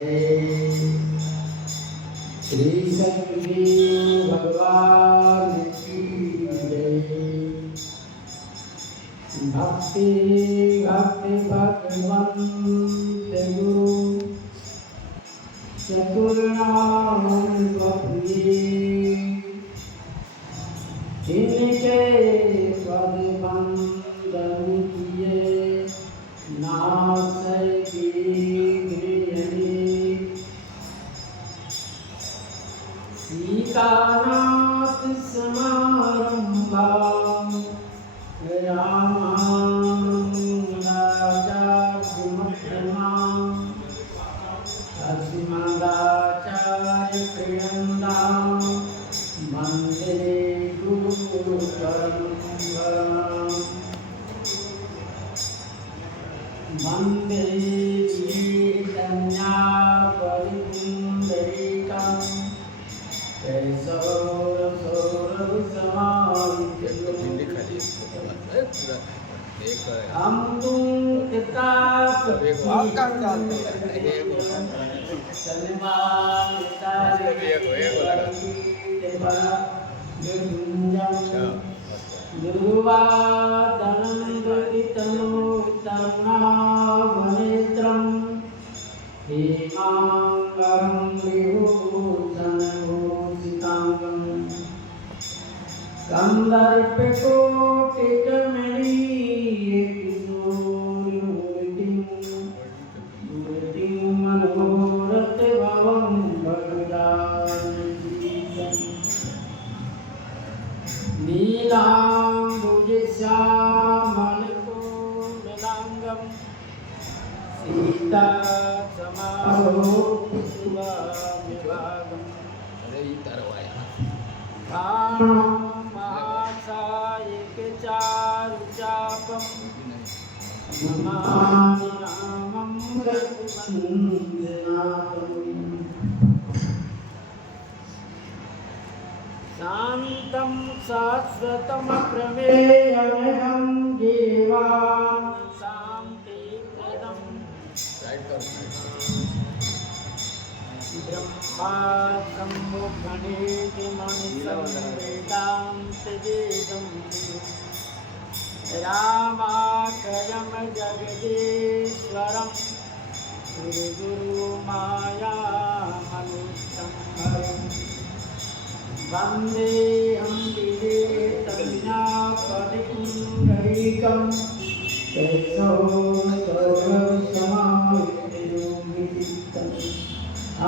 श्री सतगुरु भगवान की जय। भक्ति भक्ति भगवंत गुरु चतुर्नाम प्रिय, इनके पद बंदन किए नासै की सीतानाथ समारंभां रामानुजाचार्यमध्यमाम् अस्मदाचार्यपर्यन्तां वन्दे गुरुपरम्पराम्। वन्दे चैतन्यपरिपुण्डरीकम् हम तुम किताब कंदर्पकोटिकमणि मूर्तिं मनोरथ भवं नीलाम्बुजश्यामलकोमलाङ्गं सीता समारोपितुवामिभागम् चारुचापं नमामि रामं रघुवंशनाथं। शान्तं शाश्वतमप्रमेयमहं जीवान् शान्तिप्रदम् ब्रह्माण्डमुपनिषदं वेदान्तवेदं रामाख्यं जगदीश्वरं श्रीगुरुमायामनुष्ठं वन्देऽहं विवेकविनापरिपुण्डरीकं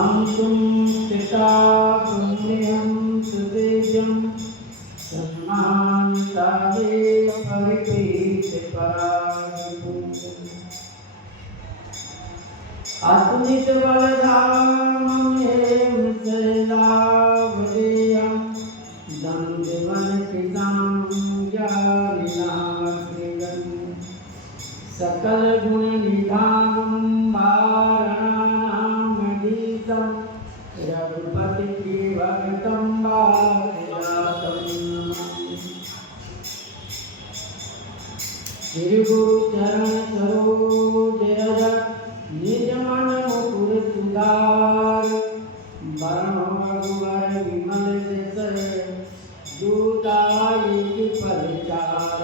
अंतुं पिता पुण्यं सुदेशं सम्मानिताये परिपेतपरागपुण्यम् अतुलित बलधामं हेमशैलावरेयं दण्डवनकृतां यारिणामग्निगं सकल गुणनिधानं रघुपति की भक्तं वाजातं श्री गुरु चरण सरोज रज निज मन मुकुर सुधार वरण रघुवर विमल जस दूताई की परिचार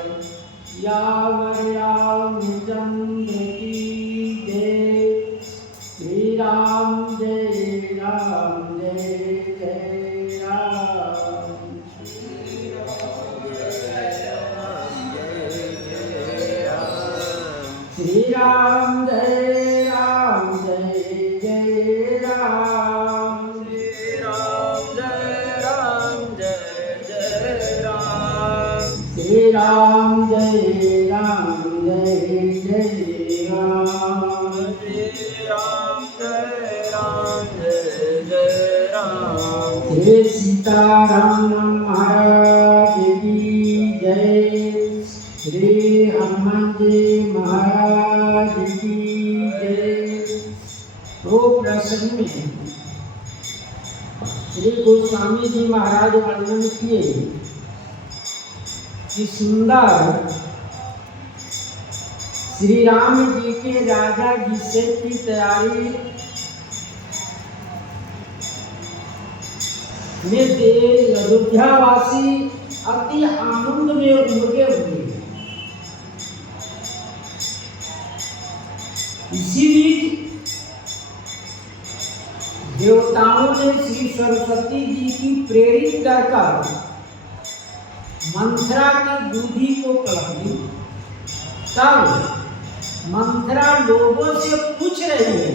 यावर रामचंद्र की जय। श्री राम जय राम जय जय राम। श्री राम जय राम जय जय राम। श्री राम जय राम जय जय राम। श्री राम जय राम जय जय राम। श्री राम जय राम जय जय राम। श्री राम जय राम जय जय राम। श्री सीताराम महाराज की जय। श्री हनुमान जी महाराज की जय। तो प्रसंग में श्री गोस्वामी जी महाराज वर्णन किए कि सुंदर श्री राम जी के राजा अभिषेक की तैयारी में देव अयोध्यावासी अति आनंद में उमगे हुए। इसी बीच देवताओं ने श्री सरस्वती जी की प्रेरित कर मंथरा की बुद्धि को पलट दी। तब मंथरा लोगों से पूछ रही है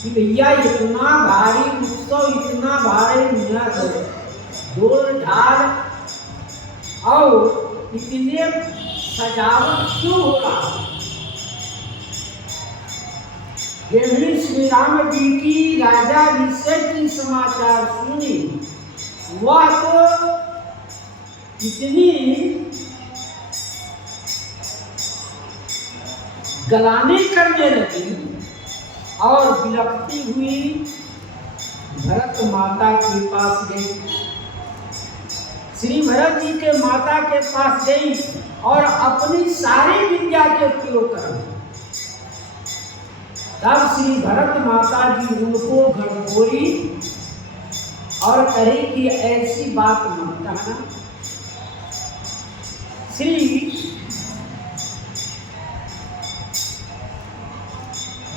कि भैया इतना भारी उत्सव, इतना भारी ढोल ढाल और इतने सजावट क्यों हो रहा? यही श्री राम जी की राजा अभिषेक की समाचार सुनी, वह तो इतनी गलानी करने लगी और बिलखती हुई भरत माता के पास गई। श्री भरत जी के माता के पास गई और अपनी सारी विद्या के प्रयोग कर। तब श्री भरत माता जी उनको घड़घोरी और कही कि ऐसी बात मत कहना। श्री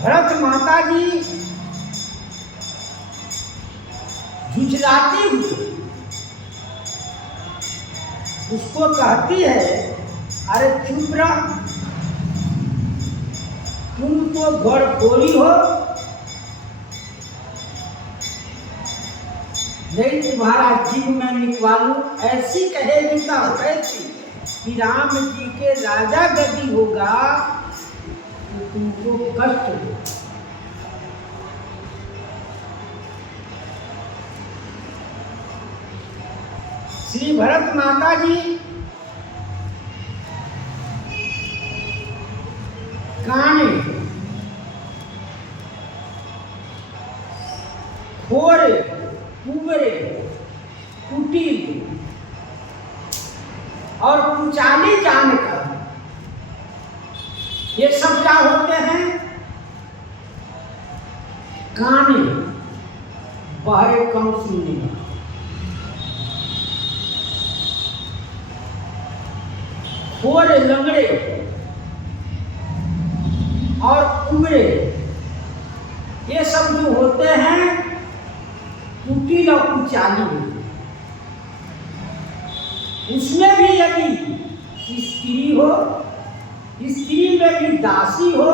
भरत माता जी झुंझलाती हुई उसको कहती है, अरे चुप रह, तुम तो घड़घोरी हो, नहीं तुम्हारा जीव मैं निकालूं। ऐसी कहेगी तो कैसी कि राम जी के राजा गति होगा तो तुमको कष्ट हो। श्री भरत माता जी काने, खोरे, कुबरे, कुटिल और कुचाली जानकर, ये सब क्या होते हैं? काने, बाहरे कम सुनने, खोरे लंगड़े और कुबरे, ये सब जो होते हैं कुटिल और कुचाली, उसमें भी यदि स्त्री हो, स्त्री में भी दासी हो,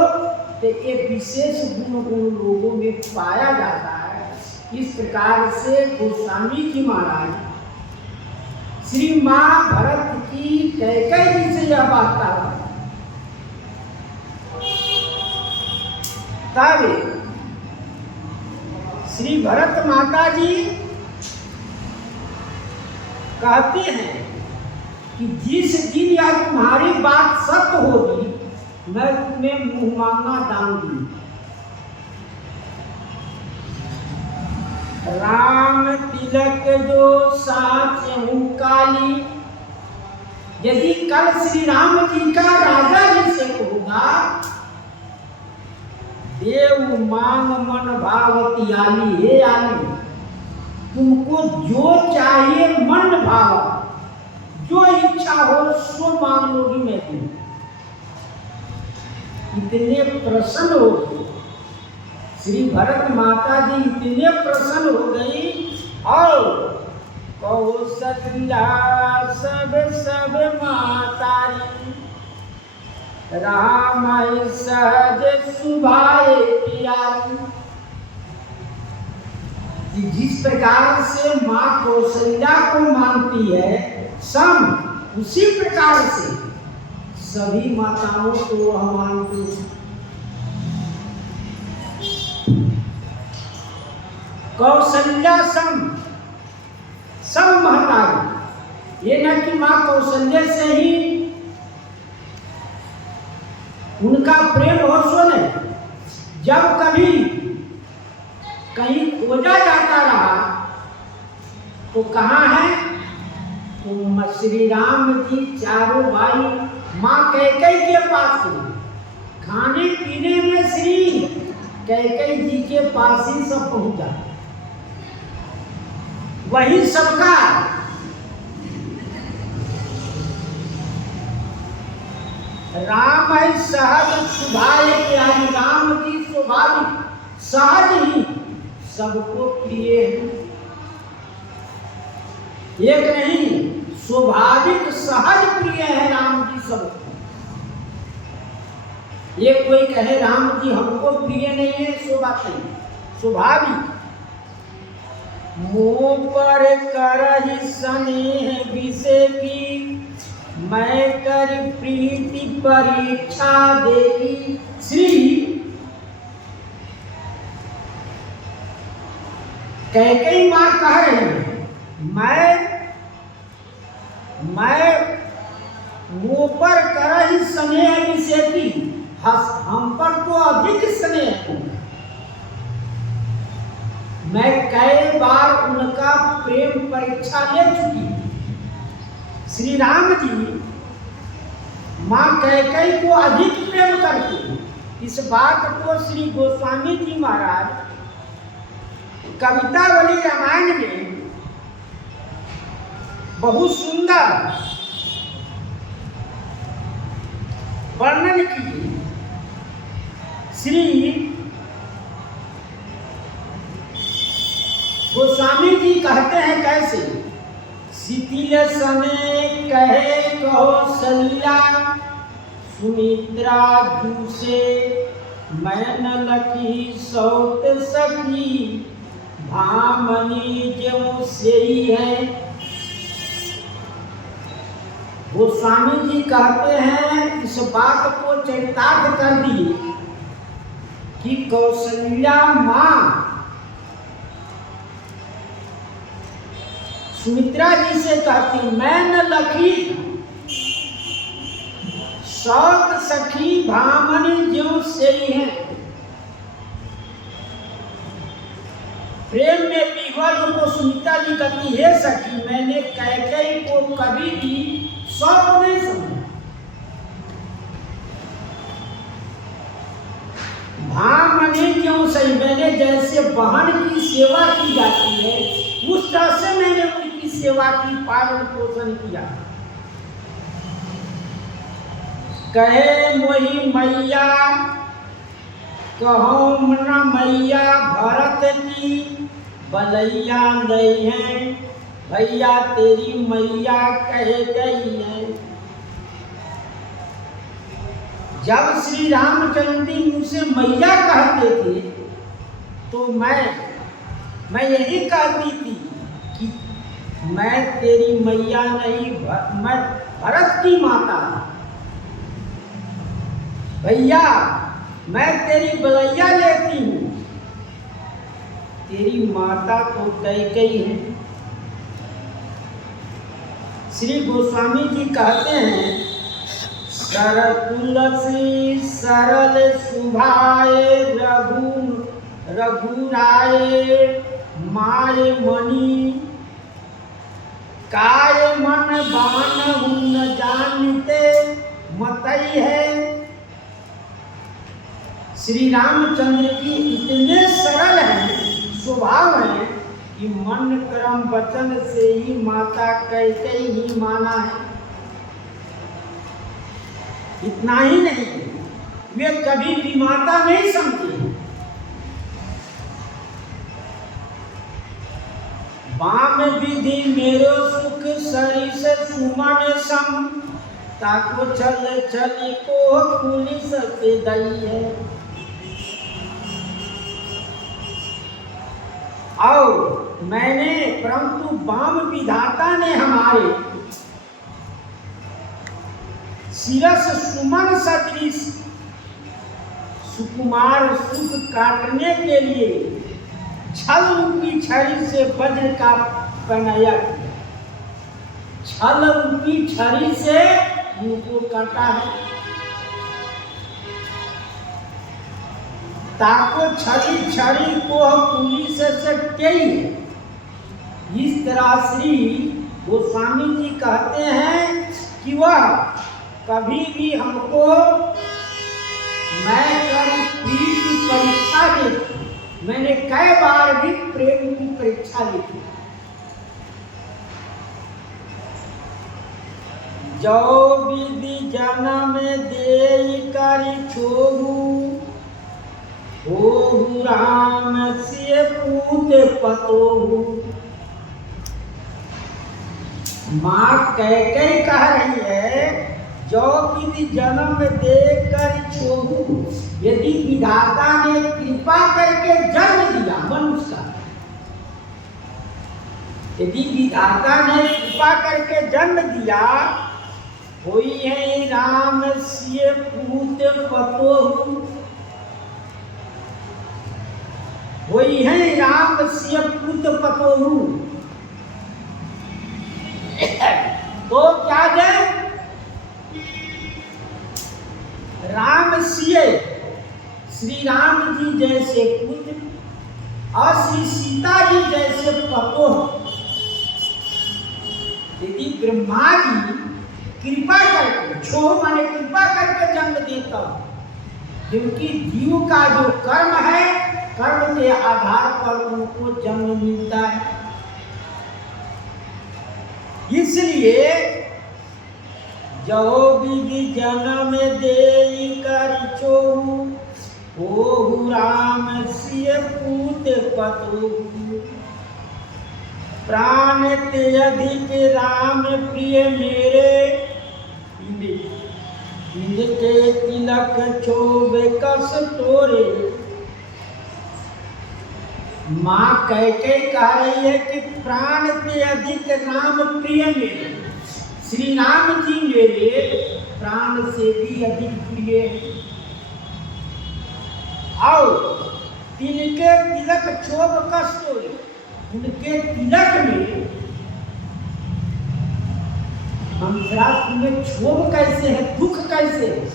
तो एक विशेष गुण लोगों में पाया जाता है। इस प्रकार से गोस्वामी जी महाराज श्री माँ भरत की कैकेयी जी से यह बात कहा। तब श्री भरत माता जी कहती हैं कि जिस दिन यह तुम्हारी बात सत्य होगी, मैं तुम्हें मुंह मांगा दान दूंगी। राम तिलक जो साच हूँ काली, यदि कल श्री राम जी का राजा अभिषेक होगा, देव मांग मन भावती आली, हे आली तुमको जो चाहिए मन भाव, जो इच्छा हो सो मांग लोगी मैं दूं। इतने प्रसन्न हो गए श्री भरत माता जी, इतने प्रसन्न हो गई और कौशल्या सब सब मातारी, राम सहज सुभाए प्यारी। जिस प्रकार से माँ कौशल्या को मानती है सम, उसी प्रकार से सभी माताओं को वह मानती है। कौशल्या सम, सब महतारी, ये न कि माँ कौशल्या से ही उनका प्रेम हो सोने। जब कभी कहीं खोजा जाता रहा तो कहाँ है? तो श्री राम जी चारों भाई माँ कैकेयी के पास थे। खाने पीने में श्री कैकेयी जी के पास ही सब पहुंचा। वही सबका राम है सहज सुभाए प्यारी, राम की स्वाभाविक सहज ही सबको प्रिय है। एक नहीं, स्वाभाविक सहज प्रिय है राम जी सबको। ये कोई कहे राम जी हमको प्रिय नहीं है, सो बात नहीं, स्वाभाविक। मुँह पर करहि स्नेह विषय की, मैं कर प्रीति परीक्षा देगी। श्री कैकेयी मां कह रही है, मैं मुँह पर करहि स्नेह विषय की, हम पर तो अधिक स्नेह है। मैं कई बार उनका प्रेम परीक्षा ले चुकी। श्री राम जी मां कैकेयी को अधिक प्रेम करते। इस बात को श्री गोस्वामी जी महाराज कवितावली रामायण में बहुत सुंदर वर्णन किए। श्री गोस्वामी जी कहते हैं कैसे, शिथिल समय कहे कौशल्या, सुमित्रा दूसे मैं न लकी सौत सखी, भामनी जो से ही है। गोस्वामी जी कहते हैं इस बात को चरितार्थ कर दिए कि कौशल्या मां सुमित्रा जी से कहती, मैं न लखी सौत सखी, भामनी जो से ही है। प्रेम में विह्वल को सुमित्रा जी कहती, हे सखी मैंने कैकेयी को कभी भी सौत नहीं समझा। भामनी क्यों सही, मैंने जैसे बहन की सेवा की जाती है उस तरह से मैंने उनकी सेवा की, पालन पोषण किया। कहे मोही मैया कहो न मैया, भरत की बलैया नहीं है, भैया तेरी मैया कहे गई है। जब श्री रामचंद्र जी मुझसे मैया कहते थे तो मैं यही कहती थी कि मैं तेरी मैया नहीं, मैं भरत की माता। भैया मैं तेरी बलैया लेती हूँ, तेरी माता तो कैकेयी है। श्री गोस्वामी जी कहते हैं, सर तुलसी सरल सुभाए, रघुराए माय मणि, काय मन बान न जानते मतई है। श्री रामचंद्र जी इतने सरल हैं, स्वभाव है कि मन कर्म वचन से ही माता कैकेयी ही माना है। इतना ही नहीं, वे कभी भी माता नहीं समझे। बाम विधि मेरो सुख सरिस सुमन सम, ताको छल छली को पुलिस से दई है। और मैंने परंतु बाम विधाता ने हमारे शिरस सुमन सदृश सुकुमार सुख काटने के लिए छल रूपी छड़ी से वज्र का पहनाया किया। छल रूपी छड़ी से उनको काटा है। ताको छड़ी छड़ी को पुलिस से कई। इस तरह श्री गोस्वामी जी कहते हैं कि वह कभी भी हमको मैं कर प्रीति की परीक्षा दी। मैंने कई बार भी प्रेम की परीक्षा ली थी। जो विधि जन्म देई करि छोहु, होहु राम से पूत पतोहु। माँ कैकेयी कह रही है, जो विधि जन्म दे कर छोहु, यदि विधाता ने कृपा करके जन्म दिया मनुष्य का, यदि विधाता ने कृपा करके जन्म दिया, होई है राम से पूत पतोहु, होई है राम से पूत पतोहु। तो क्या है? राम सिए श्री राम जी जैसे पुत्र और श्री सीता जी जैसे पतोह यदि ब्रह्मा जी कृपा करके, छोह माने कृपा करके जन्म देता, क्योंकि जीव का जो कर्म है, कर्म के आधार पर उनको जन्म मिलता है। इसलिए जो विधि जन्म देई करि छोहु, होहु राम सिय पूत पतोहु। प्राण ते अधिक राम प्रिय मेरे, इनके तिलक छोबे कस तोरे। माँ कैकेयी कह रही है कि प्राण से अधिक राम प्रिय मेरे, श्री राम जी मेरे प्राण से भी अधिक प्रिय है। आओ तिनके तिलक छोब कस तोरे, उनके तिलक में मंत्रा तुम्हें क्षोभ कैसे है, दुख कैसे है?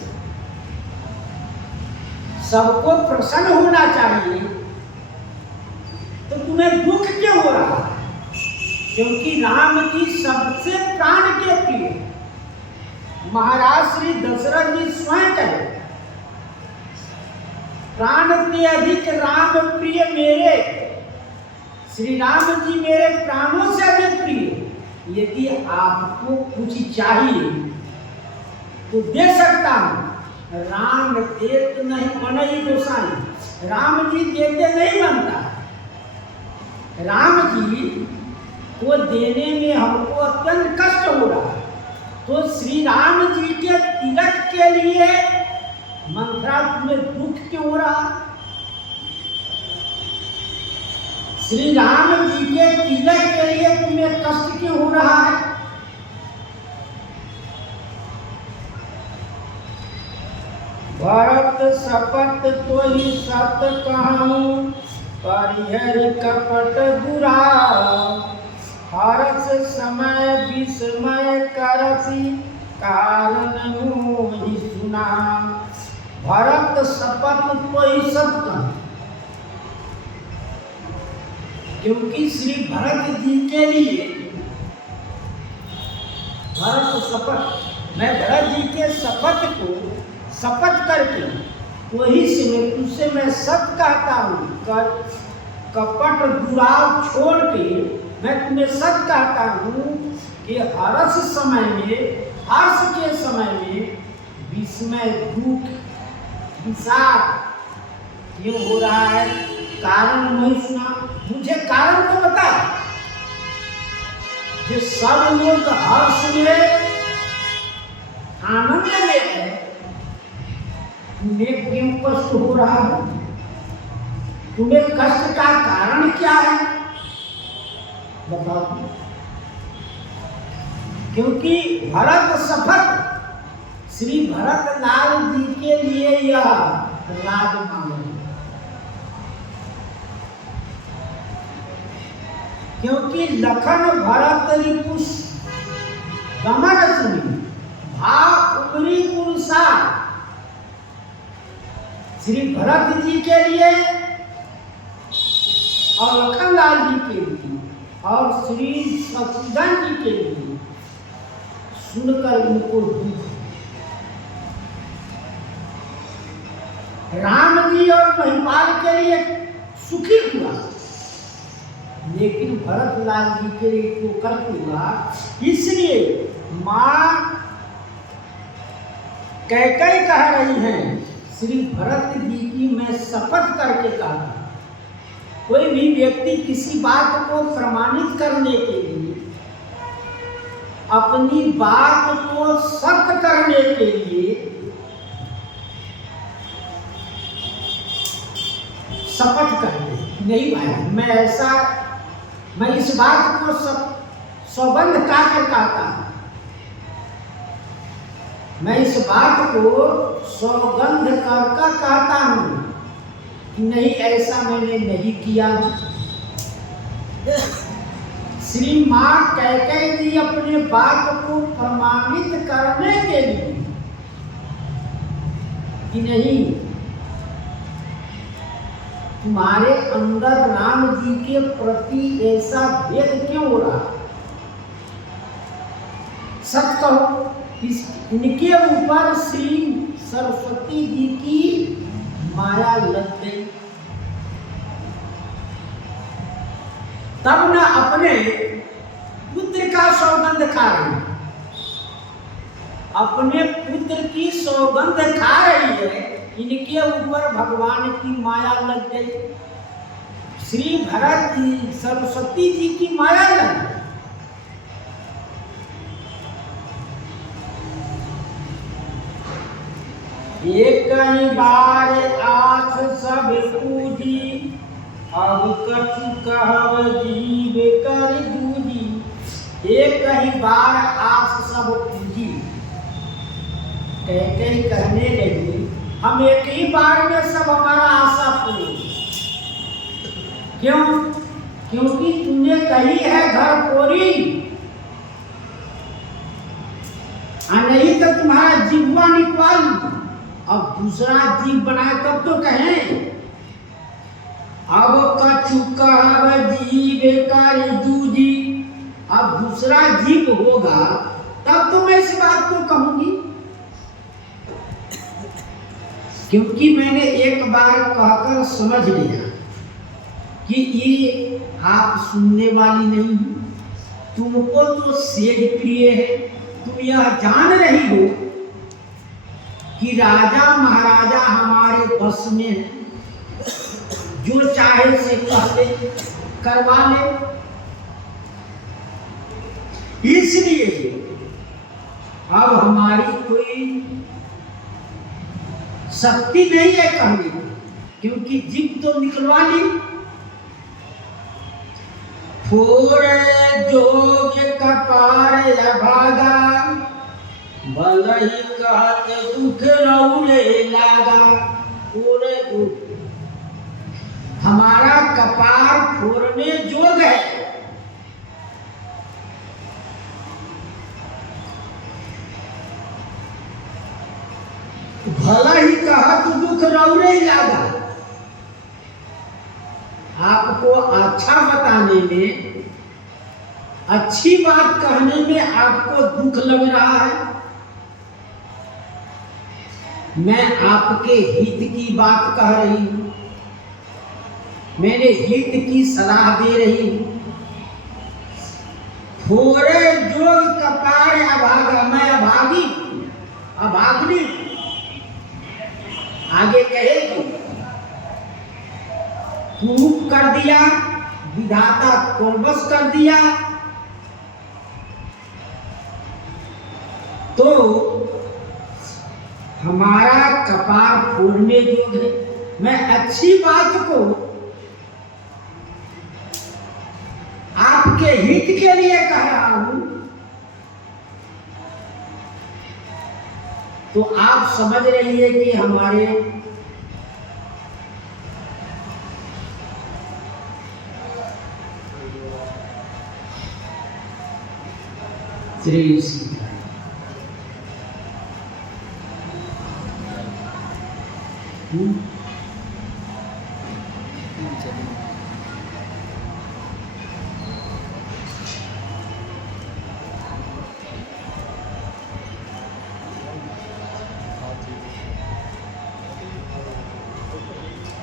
सबको प्रसन्न होना चाहिए, तो तुम्हें दुख क्यों हो रहा है? क्योंकि राम जी सबसे प्राण के प्रिय। महाराज श्री दशरथ जी स्वयं कहे, प्राण से अधिक राम प्रिय मेरे, श्री राम जी मेरे प्राणों से अधिक प्रिय। यदि आपको कुछ चाहिए तो दे सकता हूं। राम देत नहीं बनई गोसाई, राम जी देते नहीं बनता। राम जी को देने में हमको अत्यंत कष्ट हो रहा है, तो श्री राम जी के तिलक के लिए मंत्रा तुम्हें दुख क्यों हो रहा? श्री राम जी के तिलक के लिए तुम्हें कष्ट क्यों हो रहा है? भरत शपथ तो ही सत कहूं, परिहर कपट बुरा। हरस समय विस्मय करसी, कारण मोहि सुना। भरत शपथ तो ही सत कहूं, क्योंकि श्री भरत जी के लिए भरत शपथ, मैं भरत जी के शपथ को शपथ करके वही से तुझसे मैं सत्य कहता हूँ। कपट दुराव छोड़ के मैं तुम्हें सत्य कहता हूँ कि हर्ष समय में, हर्ष के समय में विस्मय दुख विषाद क्यों हो रहा है? कारण नहीं सुना, मुझे कारण तो बता। जो सब लोग हर्ष में आनंद में है, तुम्हें क्यों कष्ट हो रहा है? तुम्हें कष्ट का कारण क्या है बताओ? क्योंकि भरत शपथ श्री भरत लाल जी के लिए यह राजमार्ग, क्योंकि लखन भरत रिपुष गमन सुनी, भाव उपरी पुरुषा। श्री भरत जी के लिए और लखनलाल जी के लिए और श्री शत्रुघ्न जी के लिए सुनकर उनको दुख। राम जी और महिपाल के लिए सुखी हुआ, लेकिन भरत लाल जी के लिए तो कष्ट हुआ। इसलिए माँ कैकेयी कह रही हैं श्री भरत जी की मैं शपथ करके कहता, कोई भी व्यक्ति किसी बात को प्रमाणित करने के लिए, अपनी बात को सत्य करने के लिए शपथ करते नहीं भाई, मैं इस बात को सौगंध खाकर कहता हूं, मैं इस बात को सौगंध करके कहता हूं कि नहीं, ऐसा मैंने नहीं किया। श्री मां कैकेयी जी अपने बात को प्रमाणित करने के लिए कि नहीं, तुम्हारे अंदर राम जी के प्रति ऐसा भेद क्यों हो रहा, सच कहो। इनके ऊपर श्री सरस्वती जी की माया लग गई। तब न अपने पुत्र का सौगंध खा रही, अपने पुत्र की सौगंध खा रही है, इनके ऊपर भगवान की माया लग गई, श्री भरत जी सरस्वती जी की माया लग गई। एक ही बार आस सब पूजी, अब कछु कहब जीव कर दूजी। एक ही बार आस सब पूजी, कैकेयी कहने लगी हम एक ही बार में सब हमारा आशा पूरी। क्यों? क्योंकि तूने कही है घर पोरी, नहीं तो तुम्हारा जिह्वा निकल। अब दूसरा जीव बनाए तब तो कहें, अब कछु कहब जीव कर दूजी। अब दूसरा जीव होगा तब तो मैं इस बात को कहूंगी, क्योंकि मैंने एक बार कहकर समझ लिया कि ये आप सुनने वाली नहीं, तुमको तो सेज प्रिय है। तुम यह जान रही हो कि राजा महाराजा हमारे बस में, जो चाहे से कहते करवा ले। इसलिए अब हमारी कोई शक्ति नहीं है कहने की, क्योंकि जीव तो निकलवा ली। फोड़ जोग कपार अभागा, भलई कहत दुख रौरे लागा। फोड़ जोग, हमारा कपार फोड़ने जोग है। भला ही कहत दुख रौरे लागा, आपको अच्छा बताने में, अच्छी बात कहने में आपको दुख लग रहा है। मैं आपके हित की बात कह रही हूं, मेरे हित की सलाह दे रही हूं। फोड़े जोग कपार अभागा, मैं अभागी, अभागनी। आगे कहेगी कुरूप कर दिया, विधाता कोलबस कर दिया, तो हमारा कपार फोड़ने योग्य है। मैं अच्छी बात को आपके हित के लिए कह रहा हूं, तो आप समझ रही है कि हमारे श्री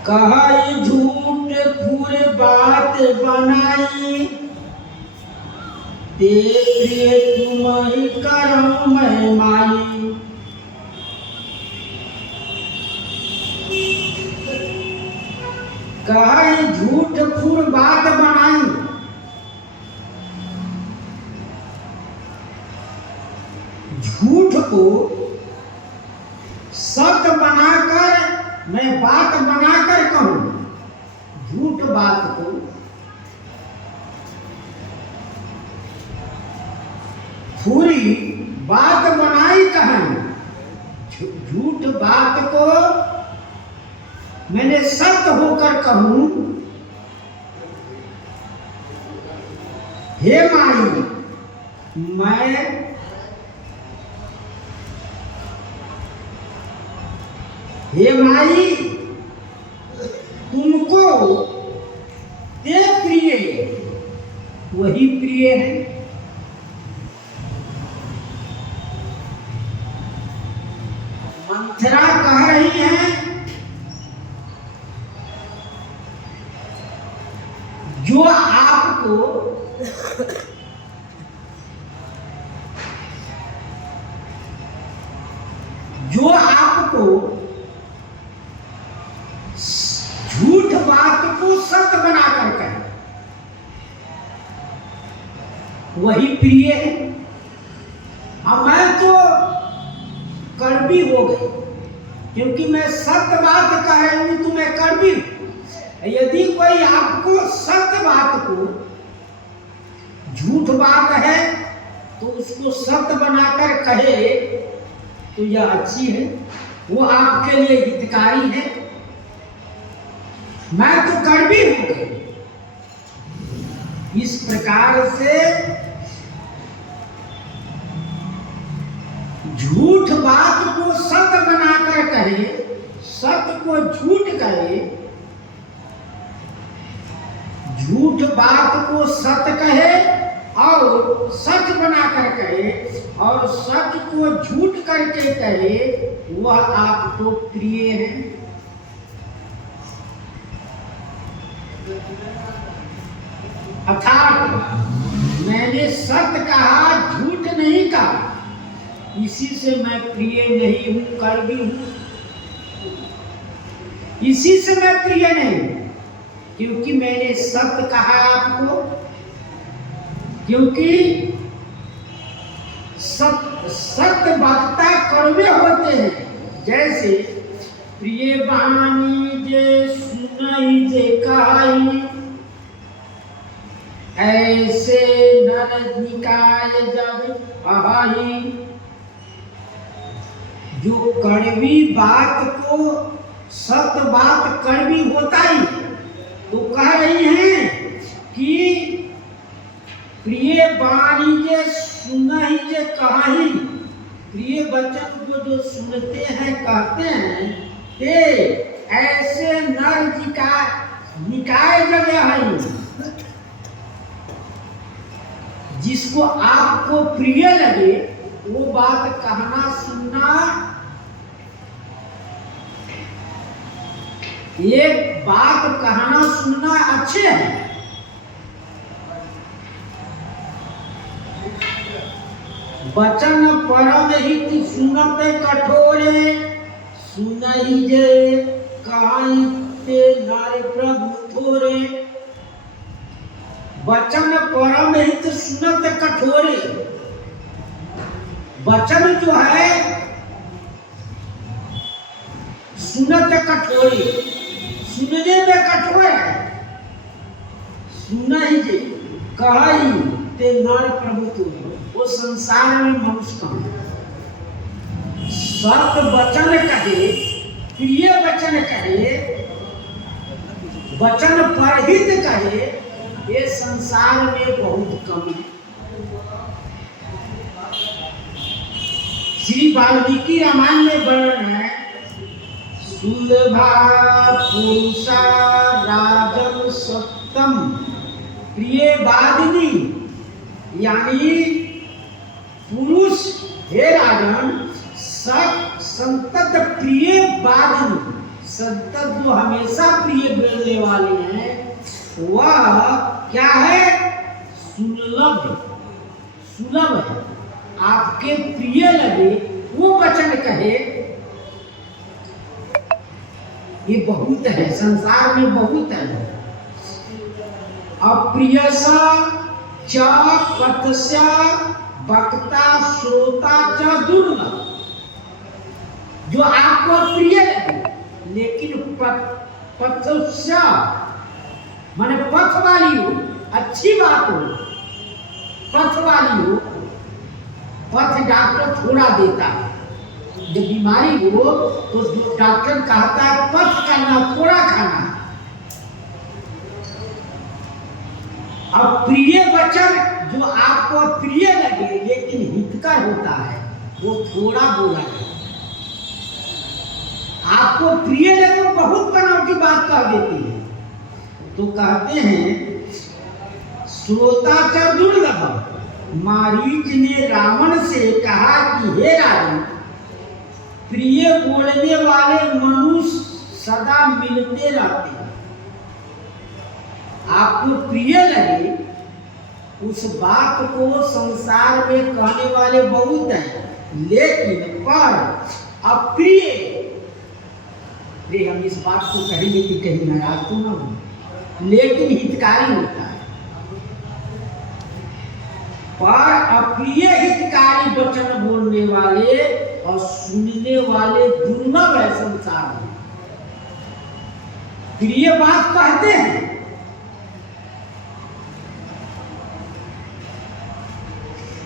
कहा झूठ फूर बात बनाई, ते प्रिय तुम ही करो मैं माई। कहे झूठ फूर बात बनाई, झूठ को सत्य बनाकर मैं बात बनाकर कहूं, झूठ बात को पूरी बात बनाई कहें, झूठ बात को मैंने सत्य होकर कहूं। हे माई हे माई तुमको ते प्रिय वही प्रिय है। मंथरा कह रही है जो आपको झूठ बात को सत्य बनाकर कहे वही प्रिय है। अब मैं तो कड़वी हो गई क्योंकि मैं सत्य बात कह रही हूं तो मैं कड़वी हूं। यदि कोई आपको सत्य बात को झूठ बात है तो उसको सत्य बनाकर कहे तो यह अच्छी है, वो आपके लिए हितकारी है। मैं तो कड़वी हो गई। इस प्रकार से झूठ बात को सत्य बनाकर कहे, सत्य को झूठ कहे, झूठ बात को सत्य कहे और सच बनाकर कहे और सच को झूठ करके कहे, वह आपको प्रिय है। अर्थात मैंने सत्य कहा, झूठ नहीं कहा, इसी से मैं प्रिय नहीं हूं, कड़वी हूं। इसी से मैं प्रिय नहीं क्योंकि मैंने सत्य कहा आपको, क्योंकि सत्य वक्ता कड़वे होते हैं। जैसे प्रिय बानी जे सुनई जे कहाई, ऐसे नर निकाय जब आहाई। जो कड़वी बात को सत्य बात कड़वी होता ही तो कह रही हैं कि प्रिय बानी जे सुनई जे कहाई, प्रिय वचन को जो सुनते हैं कहते हैं ते ऐसे नर निकाय जगह है। जिसको आपको प्रिय लगे वो बात कहना सुनना, ये बात कहना सुनना अच्छे है। वचन परम हित सुनते कठोरे, सुनई जे कहाई ते नारे प्रभु थोरे। वचन परम हित सुनते कठोरे, वचन जो है सुनते कठोरे, सुनने में कठोर है। सुनई जे कहाई ते नारे प्रभु थोरे, वो संसार में मनुष्य कम। सत्य वचन कहे, प्रिय वचन कहे, वचन परहित कहे, ये संसार में बहुत कम है। श्री वाल्मीकि रामायण में वर्णन है, सुलभा पुरुषा राजम सप्तम प्रिय वादिनी, यानी पुरुष हे राजन संतत प्रिय वादिनी, संतत जो हमेशा प्रिय बोलने वाले हैं, वह क्या है? सुलभ, सुलभ है। आपके प्रिय लगे वो वचन कहे, ये बहुत है, संसार में बहुत है। अप्रियसा च पथस्या वक्ता श्रोता च दुर्लभ। जो आपको प्रिय लगे लेकिन पथस्या माने पथ वाली हो, अच्छी बात हो, पथ वाली हो। पथ डॉक्टर थोड़ा देता है, जब बीमारी हो तो जो डॉक्टर कहता है पथ करना, थोड़ा खाना। अब प्रिय वचन जो आपको प्रिय लगे लेकिन हितकर होता है वो थोड़ा बोला है। आपको प्रिय लगे बहुत बनावटी बात कह देती है, तो कहते हैं श्रोता का दुर्लभ। मारीच ने रावण से कहा कि हे राजन, प्रिय बोलने वाले मनुष्य सदा मिलते रहते हैं। आपको प्रिय लगे उस बात को संसार में कहने वाले बहुत हैं, लेकिन पर अप्रिय रे हम इस बात को कहेंगे कि कहीं नाराज तो ना हो, लेकिन हितकारी होता है। पर अप्रिय हितकारी वचन बोलने वाले और सुनने वाले दुर्लभ है संसार में। प्रिय बात कहते हैं,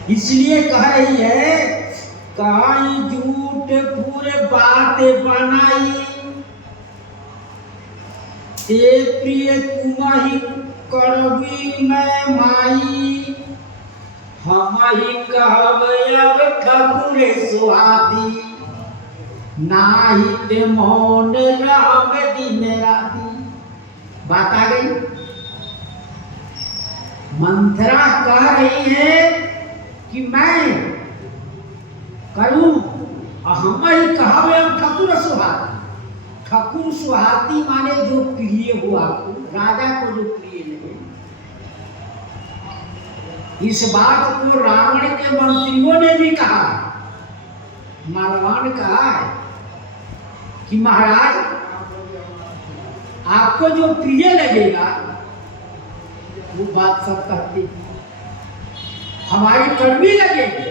इसलिए कह रही है कहीं झूठ पूरे बात बनाई, ते प्रिय तुम ही करबी मैं माई। हम ही कहब अब ठाकुर सुहाती, नाही ते मौन राम दिन राती। बात आ गई। मंथरा कह रही है कि मैं करूं, हम ही कहब अब ठाकुर सुहाती। ठाकुर सुहाती माने जो प्रिय हो आपको, राजा को जो प्रिय लगे। इस बात को रावण के मंत्रियों ने भी कहा, मारवान कहा है कि महाराज आपको जो प्रिय लगेगा वो बात सब कहते, हमारी कड़वी लगेगी।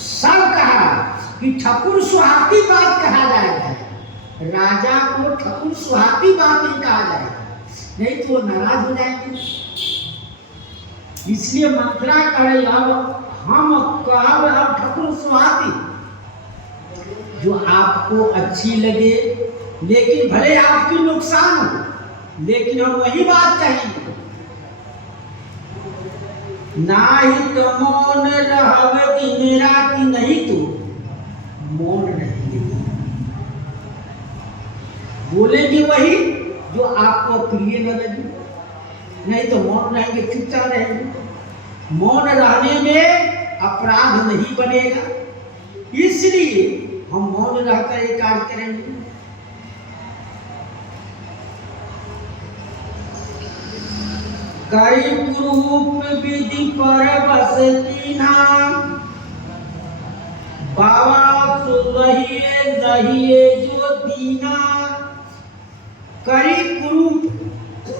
सब कहा कि ठाकुर सुहाती बात कहा जाएगा, राजा को ठाकुर सुहाती बात नहीं कहा जाएगा, नहीं तो वो नाराज हो जाएंगे। इसलिए मंत्रा करे अब हम कहब अब ठाकुर सुहाती, जो आपको अच्छी लगे लेकिन भले आपकी नुकसान हो, लेकिन हम वही बात कहेंगे। नाही तो मौन रहब दिन राति, नहीं तो मौन रहेंगे, बोलेंगे वही जो आपको प्रिय न लगे, नहीं तो मौन रहेंगे, चुपचाप रहेंगे। मौन रहने में अपराध नहीं बनेगा, इसलिए हम मौन रहकर एक कार्य करेंगे। कई कुरूप विधि पर बस कीना, बाबा सुलहिए दहिए जो दीना। कई कुरूप,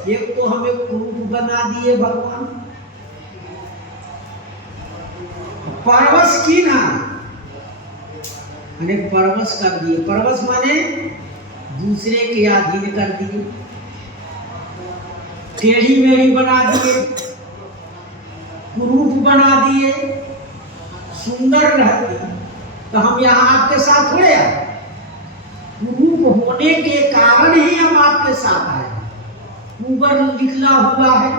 एक तो हमें कुरूप बना दिए भगवान। परवश कीना माने परवश कर दिए, परवश माने दूसरे के अधीन कर दिए, टेढ़ी मेढ़ी बना दिए, कुरूप बना दिए। सुंदर रहती तो हम यहाँ आपके साथ थोड़े आए, कुरूप होने के कारण ही हम आपके साथ आए। कुबर निकला हुआ है,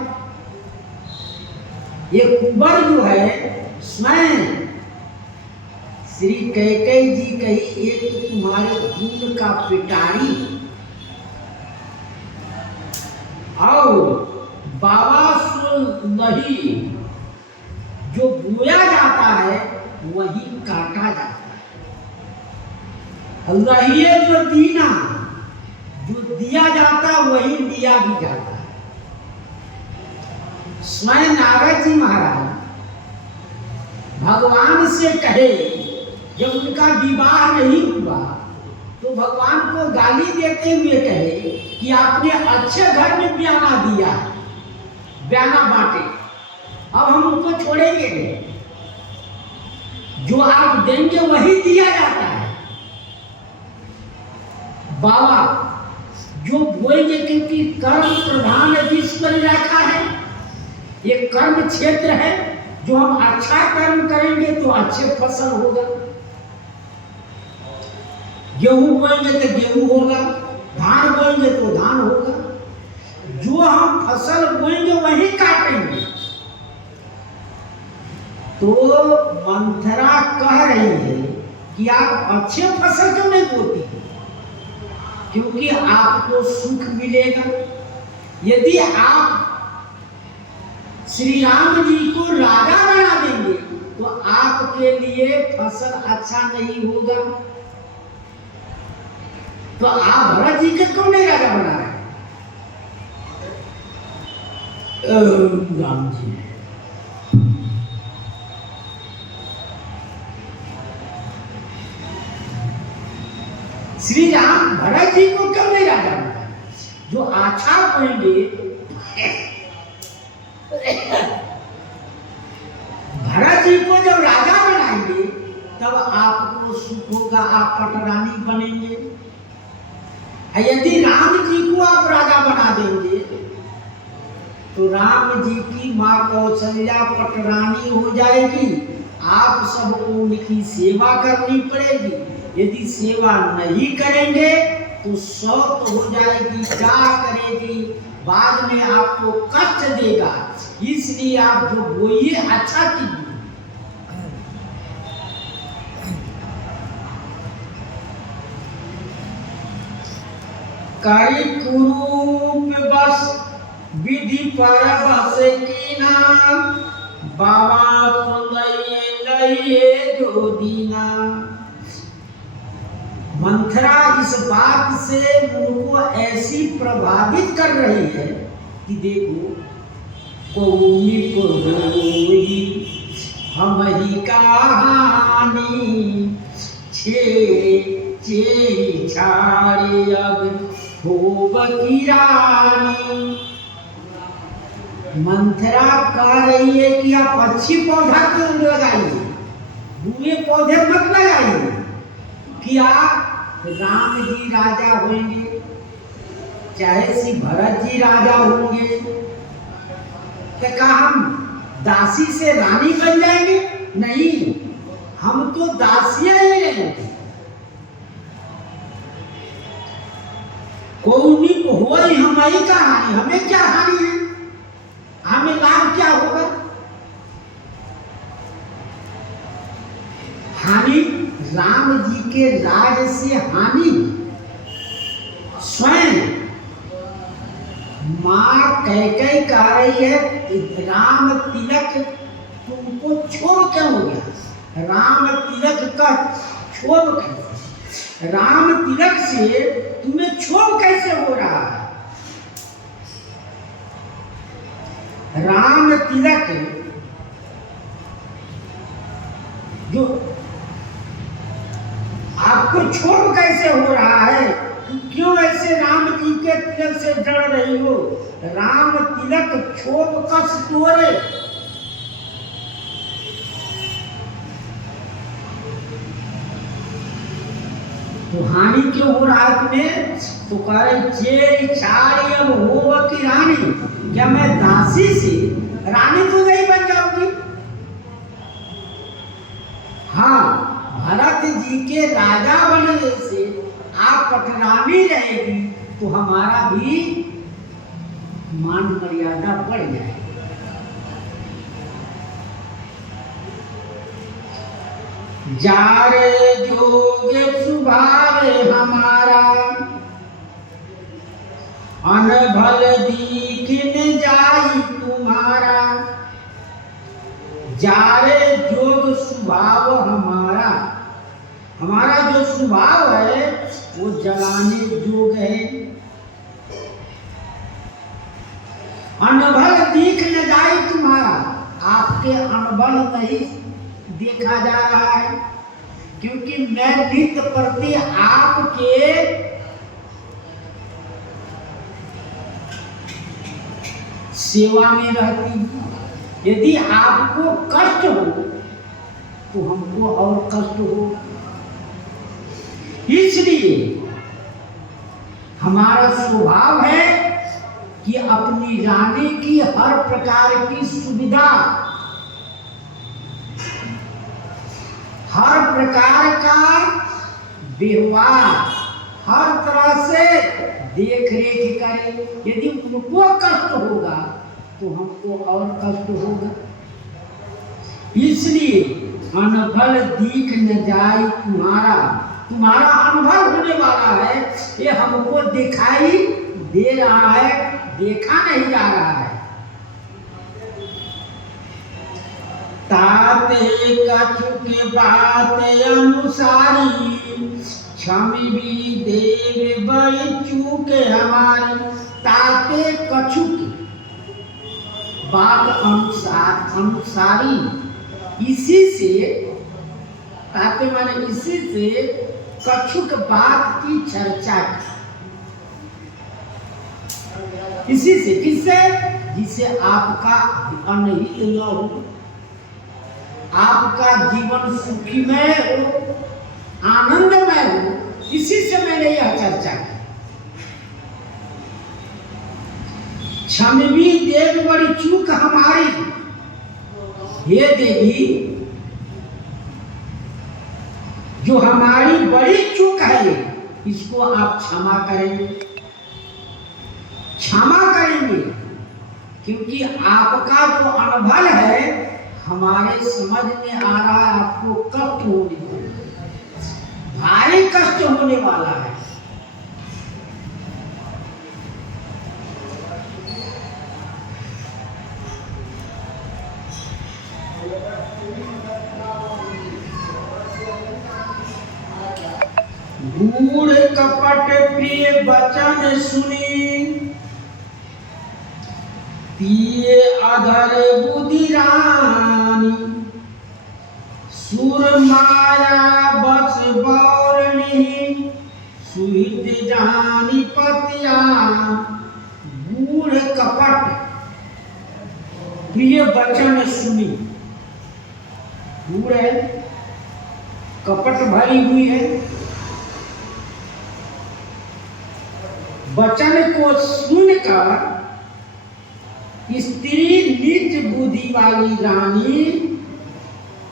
ये कुबर जो है स्वयं श्री कैकेयी जी कही, एक तुम्हारे खून का पिटारी, और बाबा सुलही जो बोया जाता है वही काटा जाता है। लहिए जो दीना, जो दिया जाता वही लिया भी जाता है। स्वयं नारद जी महाराज भगवान से कहे, जब उनका विवाह नहीं हुआ तो भगवान को गाली देते हुए कहे कि आपने अच्छे घर में बयाना दिया, बयाना बांटे, अब हम उनको छोड़ेंगे नहीं। जो आप देंगे वही दिया जाता है। बाबा जो बोएंगे, क्योंकि कर्म प्रधान विश्व पर रखा है, ये कर्म क्षेत्र है। जो हम अच्छा कर्म करेंगे तो अच्छे फसल होगा। गेहूं बोएंगे तो गेहूं होगा, धान बोएंगे तो धान होगा। जो हम फसल बोएंगे वही काटेंगे। तो मंथरा कह रही है कि आप अच्छे फसल क्यों नहीं बोती, क्योंकि आपको सुख मिलेगा। यदि आप श्री राम जी को राजा बना देंगे तो आपके लिए फसल अच्छा नहीं होगा। तो आप भरत जी के क्यों नहीं राजा बना रहे? राम जी श्री राम भरत जी को क्यों नहीं राजा बना? जो अच्छा कहेंगे, भरत जी को जब राजा बनाएंगे तब आपको सुख होगा, आप पटरानी बनेंगे। यदि राम जी को आप राजा बना देंगे तो राम जी की माँ कौशल्या पटरानी हो जाएगी, आप सबको उनकी सेवा करनी पड़ेगी। यदि सेवा नहीं करेंगे तो शौक हो जाएगी, क्या करेगी, बाद में आपको कष्ट देगा। इसलिए आप जो बोइए अच्छा कीजिए। कई कुरूप बस विधि पर बस कीना, बाबा सुनइए जो दीना। मंथरा इस बात से उनको ऐसी प्रभावित कर रही है कि देखो, कौमी को रोई हम ही कहानी, छे छाड़े अब होब की रानी। मंथरा कह रही है कि आप अच्छी पौधा क्यों लगाइए, बुरे पौधे मत लगाइए। कि आप राम जी राजा होंगे, चाहे श्री भरत जी राजा होंगे, तो क्या हम दासी से रानी बन जाएंगे? नहीं, हम तो दासियां ही रहेंगे। कौनी हो हमारी क्या हानि, हमें क्या हानि है, हमें लाभ क्या होगा? हानि राम जी के राज से हानि। स्वयं माँ कैकेयी कह रही है, राम तिलक तुमको छोड़ क्यों हो गया? राम तिलक का छोड़ कैसे, राम तिलक से तुम्हें छोड़ कैसे हो रहा है? राम तिलक जो आपको छोड़ कैसे हो रहा है? क्यों ऐसे राम जी के तिलक से जड़ रही हो? राम तिलक छोड़ कस तोरे। तो हानि क्यों हो रहा है तुम्हें? तो कह रहे चेरी छाड़ी अब हो की रानी। क्या मैं दासी से रानी तो नहीं बन जाऊंगी? हाँ, भरत जी के राजा बनने से आप पटरानी रहेगी तो हमारा भी मान मर्यादा बढ़ जाएगी। जारे जोग सुभावे हमारा, अनभल दीखिन जाई तुम्हारा। जारे जोग स्वभाव हमारा, हमारा जो स्वभाव है वो जलाने जोग है। अनबल दिख न जाए तुम्हारा, आपके अनबल नहीं देखा जा रहा है। क्योंकि मैं नित्य प्रति आपके सेवा में रहती हूँ। यदि आपको कष्ट हो तो हमको और कष्ट हो, इसलिए हमारा स्वभाव है कि अपनी रानी की हर प्रकार की सुविधा, हर प्रकार का व्यवहार, हर तरह से देख रेख करें। यदि उनको कष्ट होगा तो हमको और कष्ट होगा। इसलिए अनबल दीख न जाए तुम्हारा अनुभव होने वाला है, ये हमको दिखाई दे रहा है, देखा नहीं जा रहा है। ताते कछु बात अनुसारी क्षमी भी देव बड़ी चूक हमारी। ताते कछु बात अनुसारी, इसी से, ताते माने इसी से, कछुक बात की चर्चा की। इसी से, किससे? जिससे आपका अनहित न हो, आपका जीवन सुखीमय हो, आनंदमय हो, इसी से मैंने यह चर्चा की। क्षमवी देव बड़ी चूक हमारी, हे देवी जो हमारी बड़ी चूक है इसको आप क्षमा करेंगे, क्षमा करेंगे, क्योंकि आपका जो अनुभव है हमारे समझ में आ रहा है, आपको कष्ट होने वाला है, भारी कष्ट होने वाला है। गूढ़ कपट प्रिय वचन सुनी, पिए अधर बुद्धि रानी। सुर माया बस बौरनी, सुहित जानी पतिया। गूढ़ कपट प्रिय वचन सुनी, गूढ़ है, कपट भरी हुई है। वचन को सुनकर स्त्री निज बुद्धि वाली रानी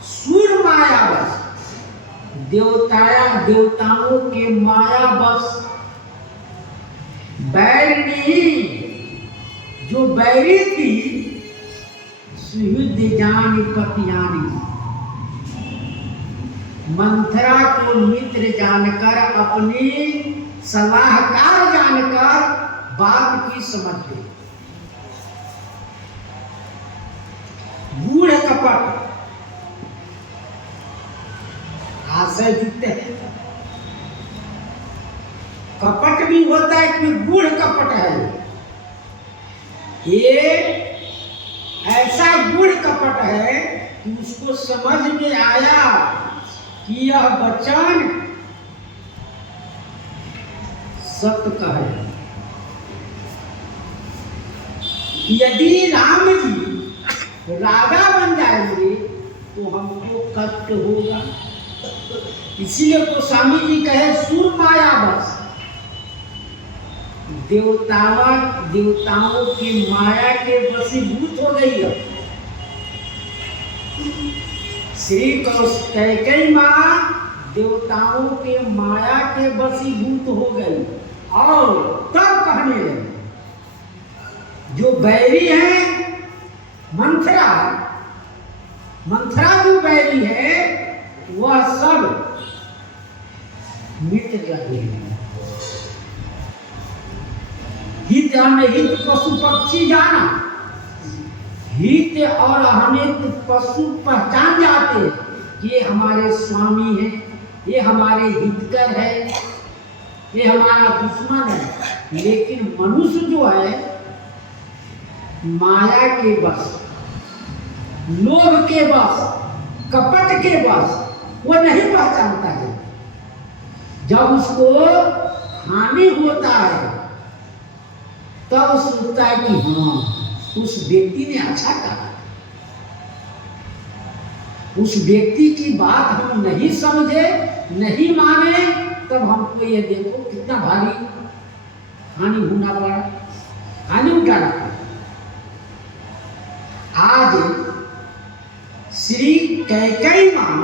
सुर माया बस, देवताओं के माया बस, बैरनी जो बैरी थी, सुहृद जानी पतियानी, मंथरा को मित्र जानकर, अपनी सलाहकार जानकर बात की समझ गई। गूढ़ कपट आशय जुटते हैं, कपट भी होता है कि गूढ़ कपट है। ये ऐसा गूढ़ कपट है कि उसको समझ में आया कि यह वचन सत्य कहे। यदि राम जी राजा बन जाएंगे तो हमको कष्ट होगा। इसीलिए गोस्वामी जी कहे सुर माया बस, देवताओं की माया के वशीभूत हो गई है। श्री कैकेयी मां देवताओं के माया के वशीभूत हो गई और तब कहने लगे, जो बैरी है मंथरा जो बैरी है वह सब मिट गए। हित अनहित पशु पक्षी जाना, हित और अनित पशु पहचान जाते कि ये हमारे स्वामी हैं, ये हमारे हितकर है, ये हमारा दुश्मन है। लेकिन मनुष्य जो है माया के बस, लोभ के बस, कपट के बस, वो नहीं पहचानता है। जब उसको हानि होता है तब सोचता है कि हाँ उस व्यक्ति ने अच्छा कहा, उस व्यक्ति की बात हम नहीं समझे, नहीं माने, तब हमको ये देखो कितना भारी हानि होना पड़ा, हानि उठाना पड़ा। आज श्री कैकेयी मां